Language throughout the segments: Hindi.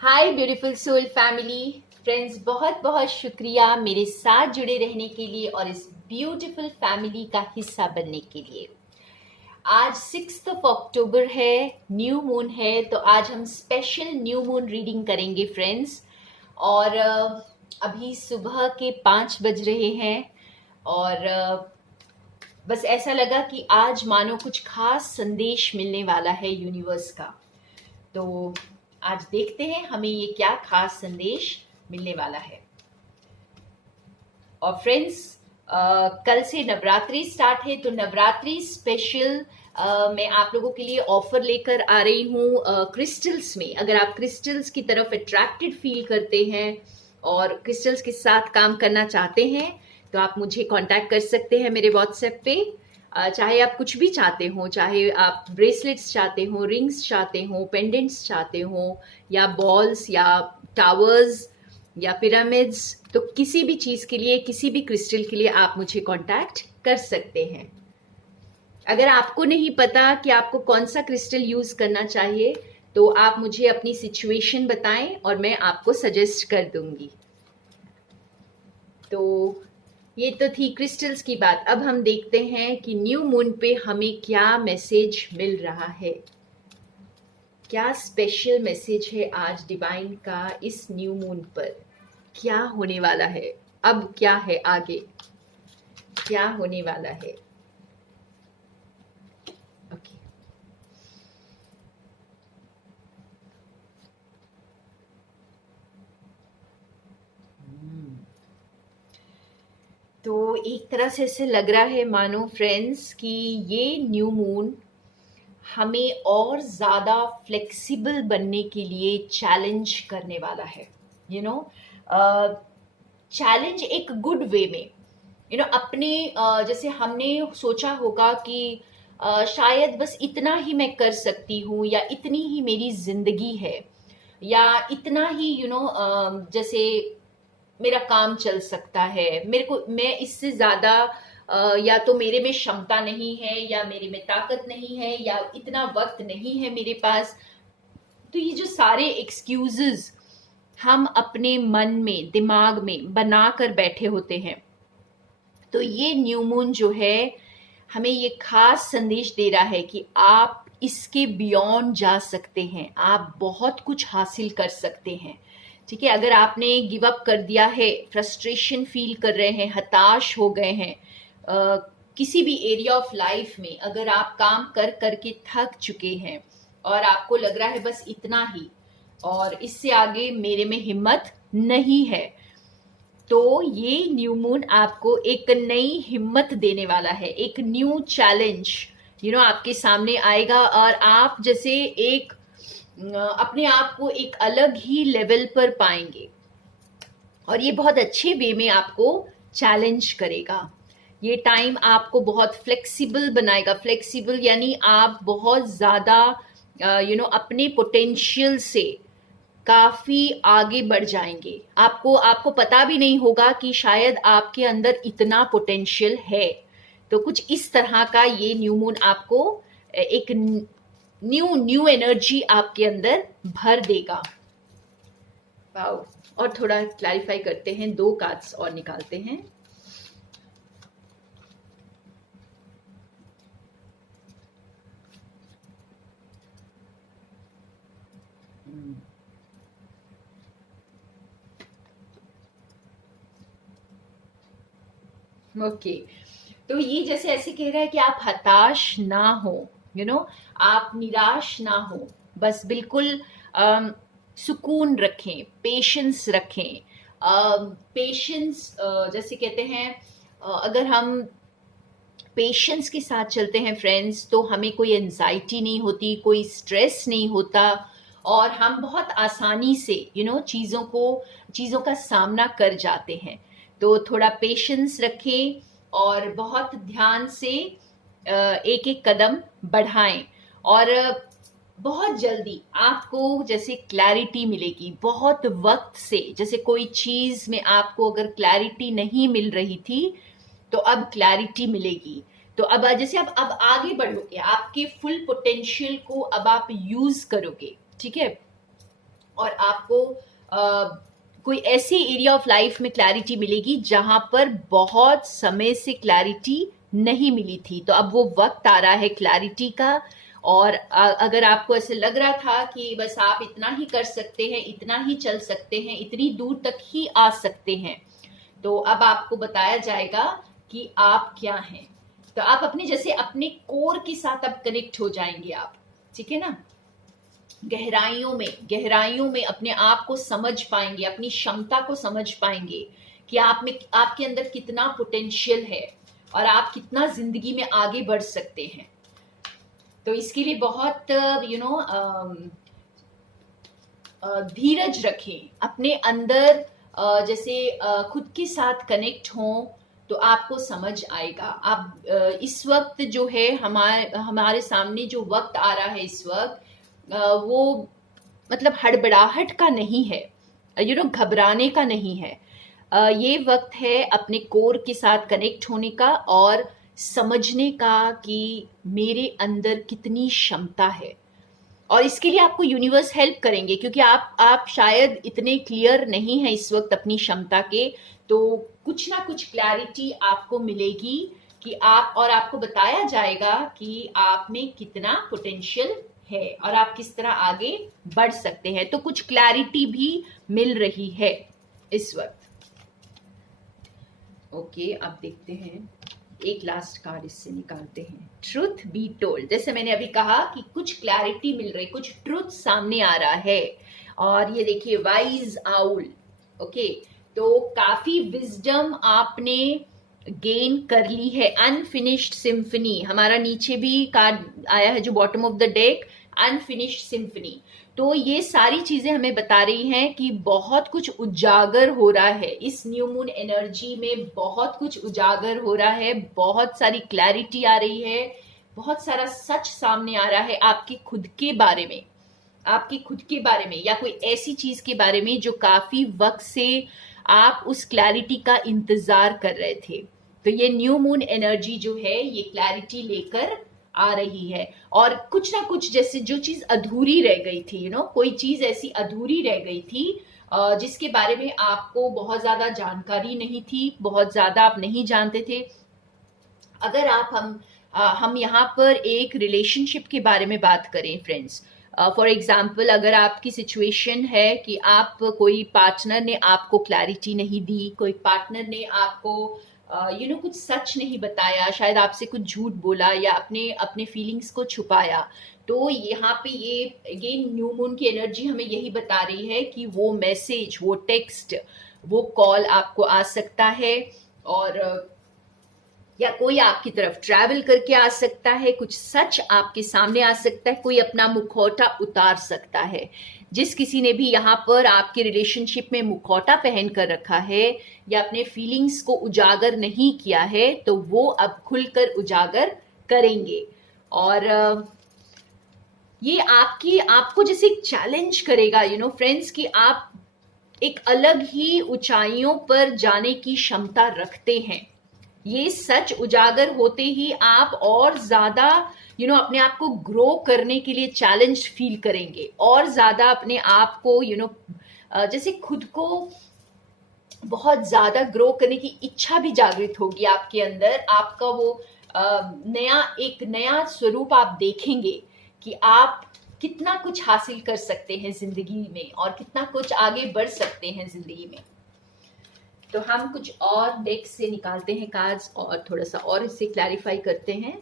हाय ब्यूटीफुल सोल फैमिली फ्रेंड्स, बहुत बहुत शुक्रिया मेरे साथ जुड़े रहने के लिए और इस ब्यूटीफुल फैमिली का हिस्सा बनने के लिए। आज 6 अक्टूबर है, न्यू मून है, तो आज हम स्पेशल न्यू मून रीडिंग करेंगे फ्रेंड्स। और अभी सुबह के 5 बज रहे हैं और बस ऐसा लगा कि आज मानो कुछ खास संदेश मिलने वाला है यूनिवर्स का। तो आज देखते हैं हमें ये क्या खास संदेश मिलने वाला है। और फ्रेंड्स, कल से नवरात्रि स्टार्ट है, तो नवरात्रि स्पेशल मैं आप लोगों के लिए ऑफर लेकर आ रही हूँ क्रिस्टल्स में। अगर आप क्रिस्टल्स की तरफ अट्रैक्टेड फील करते हैं और क्रिस्टल्स के साथ काम करना चाहते हैं तो आप मुझे कांटेक्ट कर सकते हैं मेरे व्हाट्सएप पे। चाहे आप कुछ भी चाहते हो, चाहे आप ब्रेसलेट्स चाहते हो, रिंग्स चाहते हो, पेंडेंट्स चाहते हो, या बॉल्स या टावर्स या पिरामिड्स, तो किसी भी चीज़ के लिए, किसी भी क्रिस्टल के लिए आप मुझे कांटेक्ट कर सकते हैं। अगर आपको नहीं पता कि आपको कौन सा क्रिस्टल यूज़ करना चाहिए तो आप मुझे अपनी सिचुएशन बताएं और मैं आपको सजेस्ट कर दूंगी। तो ये तो थी क्रिस्टल्स की बात। अब हम देखते हैं कि न्यू मून पे हमें क्या मैसेज मिल रहा है, क्या स्पेशल मैसेज है आज डिवाइन का इस न्यू मून पर। क्या होने वाला है, अब क्या है, आगे क्या होने वाला है। ओके, तो एक तरह से ऐसे लग रहा है मानो फ्रेंड्स कि ये न्यू मून हमें और ज़्यादा फ्लेक्सिबल बनने के लिए चैलेंज करने वाला है। यू नो, चैलेंज एक गुड वे में। अपने जैसे हमने सोचा होगा कि शायद बस इतना ही मैं कर सकती हूँ, या इतनी ही मेरी जिंदगी है, या इतना ही जैसे मेरा काम चल सकता है, मेरे को, मैं इससे ज़्यादा या तो मेरे में क्षमता नहीं है, या मेरे में ताकत नहीं है, या इतना वक्त नहीं है मेरे पास। तो ये जो सारे एक्सक्यूजेस हम अपने मन में, दिमाग में बना कर बैठे होते हैं, तो ये न्यू मून जो है हमें ये खास संदेश दे रहा है कि आप इसके बियॉन्ड जा सकते हैं, आप बहुत कुछ हासिल कर सकते हैं। ठीक है, अगर आपने गिव अप कर दिया है, फ्रस्ट्रेशन फील कर रहे हैं, हताश हो गए हैं, किसी भी एरिया ऑफ लाइफ में अगर आप काम कर करके थक चुके हैं और आपको लग रहा है बस इतना ही और इससे आगे मेरे में हिम्मत नहीं है, तो ये न्यू मून आपको एक नई हिम्मत देने वाला है। एक न्यू चैलेंज आपके सामने आएगा और आप जैसे एक अपने आप को एक अलग ही लेवल पर पाएंगे, और ये बहुत अच्छे वे में आपको चैलेंज करेगा। ये टाइम आपको बहुत फ्लेक्सिबल बनाएगा। फ्लेक्सिबल यानी आप बहुत ज़्यादा अपने पोटेंशियल से काफ़ी आगे बढ़ जाएंगे। आपको पता भी नहीं होगा कि शायद आपके अंदर इतना पोटेंशियल है। तो कुछ इस तरह का ये न्यू मून आपको एक न्यू एनर्जी आपके अंदर भर देगा। वाओ। और थोड़ा क्लैरिफाई करते हैं, 2 कार्ड्स और निकालते हैं। ओके, तो ये जैसे ऐसे कह रहा है कि आप हताश ना हो, आप निराश ना हो, बस बिल्कुल सुकून रखें, पेशेंस रखें। पेशेंस जैसे कहते हैं, अगर हम पेशेंस के साथ चलते हैं फ्रेंड्स, तो हमें कोई एंजाइटी नहीं होती, कोई स्ट्रेस नहीं होता, और हम बहुत आसानी से चीज़ों का सामना कर जाते हैं। तो थोड़ा पेशेंस रखें और बहुत ध्यान से एक एक कदम बढ़ाएं, और बहुत जल्दी आपको जैसे क्लैरिटी मिलेगी। बहुत वक्त से जैसे कोई चीज़ में आपको अगर क्लैरिटी नहीं मिल रही थी तो अब क्लैरिटी मिलेगी। तो अब जैसे अब आगे बढ़ोगे, आपके फुल पोटेंशियल को अब आप यूज करोगे। ठीक है, और आपको कोई ऐसे एरिया ऑफ लाइफ में क्लैरिटी मिलेगी जहां पर बहुत समय से क्लैरिटी नहीं मिली थी। तो अब वो वक्त आ रहा है क्लैरिटी का। और अगर आपको ऐसे लग रहा था कि बस आप इतना ही कर सकते हैं, इतना ही चल सकते हैं, इतनी दूर तक ही आ सकते हैं, तो अब आपको बताया जाएगा कि आप क्या हैं। तो आप अपने जैसे अपने कोर के साथ अब कनेक्ट हो जाएंगे आप, ठीक है ना। गहराइयों में अपने आप को समझ पाएंगे, अपनी क्षमता को समझ पाएंगे कि आप में, आपके अंदर कितना पोटेंशियल है और आप कितना जिंदगी में आगे बढ़ सकते हैं। तो इसके लिए बहुत धीरज रखें अपने अंदर। जैसे खुद के साथ कनेक्ट हों तो आपको समझ आएगा। आप इस वक्त जो है हमारे सामने जो वक्त आ रहा है इस वक्त, वो मतलब हड़बड़ाहट का नहीं है, घबराने का नहीं है। ये वक्त है अपने कोर के साथ कनेक्ट होने का और समझने का कि मेरे अंदर कितनी क्षमता है। और इसके लिए आपको यूनिवर्स हेल्प करेंगे, क्योंकि आप शायद इतने क्लियर नहीं हैं इस वक्त अपनी क्षमता के। तो कुछ ना कुछ क्लैरिटी आपको मिलेगी कि आपको बताया जाएगा कि आप में कितना पोटेंशियल है और आप किस तरह आगे बढ़ सकते हैं। तो कुछ क्लैरिटी भी मिल रही है इस वक्त। ओके, अब देखते हैं, एक लास्ट कार्ड इससे निकालते हैं। ट्रुथ बी टोल्ड, जैसे मैंने अभी कहा कि कुछ क्लैरिटी मिल रही, कुछ ट्रुथ सामने आ रहा है। और ये देखिए वाइज आउल। ओके, तो काफी विजडम आपने गेन कर ली है। अनफिनिश्ड सिम्फनी, हमारा नीचे भी कार्ड आया है जो bottom of the deck, unfinished symphony. तो ये सारी चीजें हमें बता रही हैं कि बहुत कुछ उजागर हो रहा है इस न्यू मून एनर्जी में, बहुत कुछ उजागर हो रहा है, बहुत सारी क्लैरिटी आ रही है, बहुत सारा सच सामने आ रहा है आपके खुद के बारे में, या कोई ऐसी चीज के बारे में जो काफी वक्त से आप उस क्लैरिटी का इंतजार कर रहे थे। तो ये न्यू मून एनर्जी जो है ये क्लैरिटी लेकर आ रही है। और कुछ ना कुछ, जैसे जो चीज अधूरी रह गई थी, कोई चीज ऐसी अधूरी रह गई थी जिसके बारे में आपको बहुत ज्यादा जानकारी नहीं थी, बहुत ज्यादा आप नहीं जानते थे। अगर हम यहाँ पर एक रिलेशनशिप के बारे में बात करें फ्रेंड्स, फॉर एग्जाम्पल, अगर आपकी सिचुएशन है कि कोई पार्टनर ने आपको क्लैरिटी नहीं दी, कोई पार्टनर ने आपको कुछ सच नहीं बताया, शायद आपसे कुछ झूठ बोला या अपने फीलिंग्स को छुपाया, तो यहाँ पे ये अगेन न्यू मून की एनर्जी हमें यही बता रही है कि वो मैसेज, वो टेक्स्ट, वो कॉल आपको आ सकता है। और या कोई आपकी तरफ ट्रैवल करके आ सकता है, कुछ सच आपके सामने आ सकता है, कोई अपना मुखौटा उतार सकता है। जिस किसी ने भी यहाँ पर आपके रिलेशनशिप में मुखौटा पहन कर रखा है या अपने फीलिंग्स को उजागर नहीं किया है, तो वो अब खुलकर उजागर करेंगे। और ये आपको जैसे एक चैलेंज करेगा, फ्रेंड्स, कि आप एक अलग ही ऊंचाइयों पर जाने की क्षमता रखते हैं। ये सच उजागर होते ही आप और ज्यादा अपने आप को ग्रो करने के लिए चैलेंज फील करेंगे, और ज्यादा अपने आप को जैसे खुद को बहुत ज्यादा ग्रो करने की इच्छा भी जागृत होगी आपके अंदर। आपका वो एक नया स्वरूप आप देखेंगे कि आप कितना कुछ हासिल कर सकते हैं जिंदगी में और कितना कुछ आगे बढ़ सकते हैं जिंदगी में। तो हम कुछ और डेक से निकालते हैं कार्ड्स और थोड़ा सा और इसे क्लैरिफाई करते हैं।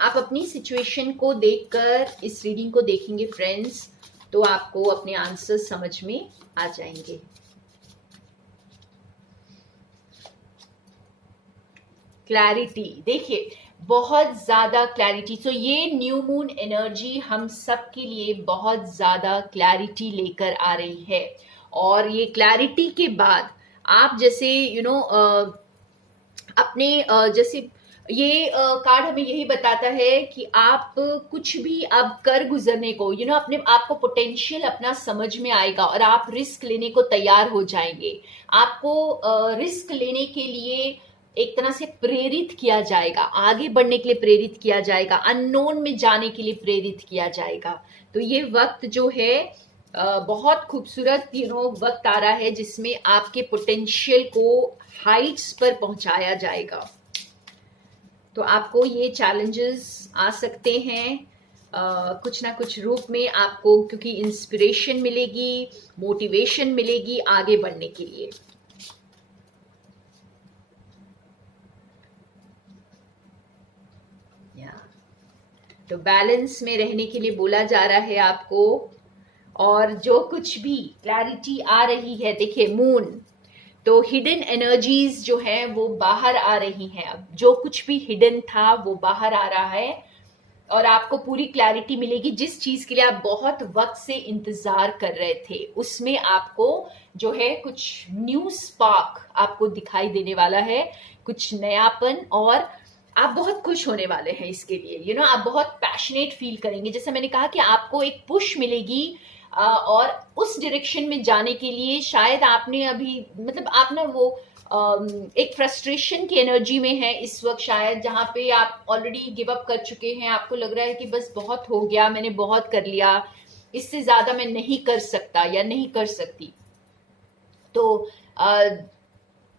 आप अपनी सिचुएशन को देखकर इस रीडिंग को देखेंगे फ्रेंड्स, तो आपको अपने आंसर समझ में आ जाएंगे। क्लैरिटी देखिए, बहुत ज्यादा क्लैरिटी। तो ये न्यू मून एनर्जी हम सब के लिए बहुत ज्यादा क्लैरिटी लेकर आ रही है। और ये क्लैरिटी के बाद आप जैसे अपने जैसे ये कार्ड हमें यही बताता है कि आप कुछ भी अब कर गुजरने को अपने आप को पोटेंशियल अपना समझ में आएगा और आप रिस्क लेने को तैयार हो जाएंगे। आपको रिस्क लेने के लिए एक तरह से प्रेरित किया जाएगा, आगे बढ़ने के लिए प्रेरित किया जाएगा, अननोन में जाने के लिए प्रेरित किया जाएगा। तो ये वक्त जो है बहुत खूबसूरत वक्त आ रहा है जिसमें आपके पोटेंशियल को हाइट्स पर पहुंचाया जाएगा। तो आपको ये चैलेंजेस आ सकते हैं कुछ ना कुछ रूप में आपको, क्योंकि इंस्पिरेशन मिलेगी, मोटिवेशन मिलेगी आगे बढ़ने के लिए। तो बैलेंस में रहने के लिए बोला जा रहा है आपको, और जो कुछ भी क्लैरिटी आ रही है, देखिए मून, तो हिडन एनर्जीज जो है वो बाहर आ रही हैं। अब जो कुछ भी हिडन था वो बाहर आ रहा है और आपको पूरी क्लैरिटी मिलेगी। जिस चीज के लिए आप बहुत वक्त से इंतजार कर रहे थे उसमें आपको जो है कुछ न्यू स्पार्क आपको दिखाई देने वाला है, कुछ नयापन, और आप बहुत खुश होने वाले हैं इसके लिए। आप बहुत पैशनेट फील करेंगे। जैसे मैंने कहा कि आपको एक पुश मिलेगी और उस डायरेक्शन में जाने के लिए शायद आपने अभी आप ना वो एक फ्रस्ट्रेशन की एनर्जी में है इस वक्त शायद, जहाँ पे आप ऑलरेडी गिव अप कर चुके हैं। आपको लग रहा है कि बस बहुत हो गया, मैंने बहुत कर लिया, इससे ज्यादा मैं नहीं कर सकता या नहीं कर सकती। तो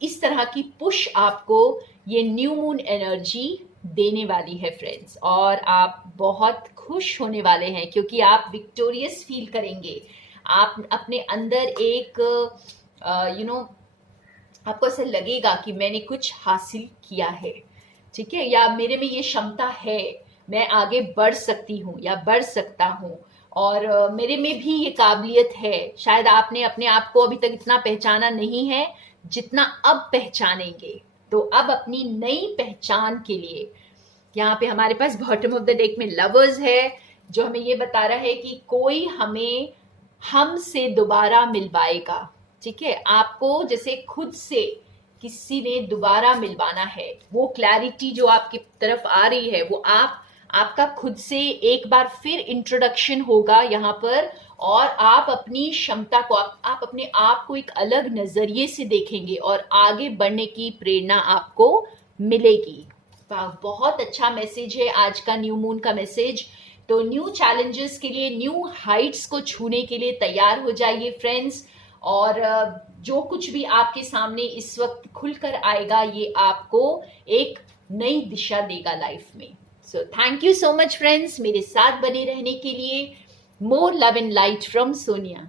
इस तरह की पुश आपको ये न्यू मून एनर्जी देने वाली है फ्रेंड्स, और आप बहुत खुश होने वाले हैं क्योंकि आप विक्टोरियस फील करेंगे। आप अपने अंदर एक आपको ऐसा लगेगा कि मैंने कुछ हासिल किया है, ठीक है, या मेरे में ये क्षमता है, मैं आगे बढ़ सकती हूँ या बढ़ सकता हूँ, और मेरे में भी ये काबिलियत है। शायद आपने अपने आप को अभी तक इतना पहचाना नहीं है जितना अब पहचानेंगे। तो अब अपनी नई पहचान के लिए यहाँ पे हमारे पास बॉटम ऑफ द डेक में लवर्स है, जो हमें ये बता रहा है कि कोई हमें हमसे दोबारा मिलवाएगा। ठीक है, आपको जैसे खुद से किसी ने दोबारा मिलवाना है, वो क्लैरिटी जो आपकी तरफ आ रही है वो आपका खुद से एक बार फिर इंट्रोडक्शन होगा यहाँ पर, और आप अपनी क्षमता को आप अपने आप को एक अलग नजरिए से देखेंगे और आगे बढ़ने की प्रेरणा आपको मिलेगी। बहुत अच्छा मैसेज है आज का न्यू मून का मैसेज। तो न्यू चैलेंजेस के लिए, न्यू हाइट्स को छूने के लिए तैयार हो जाइए फ्रेंड्स, और जो कुछ भी आपके सामने इस वक्त खुलकर आएगा ये आपको एक नई दिशा देगा लाइफ में। So thank you so much friends, मेरे साथ बने रहने के लिए। More love and light from Sonia.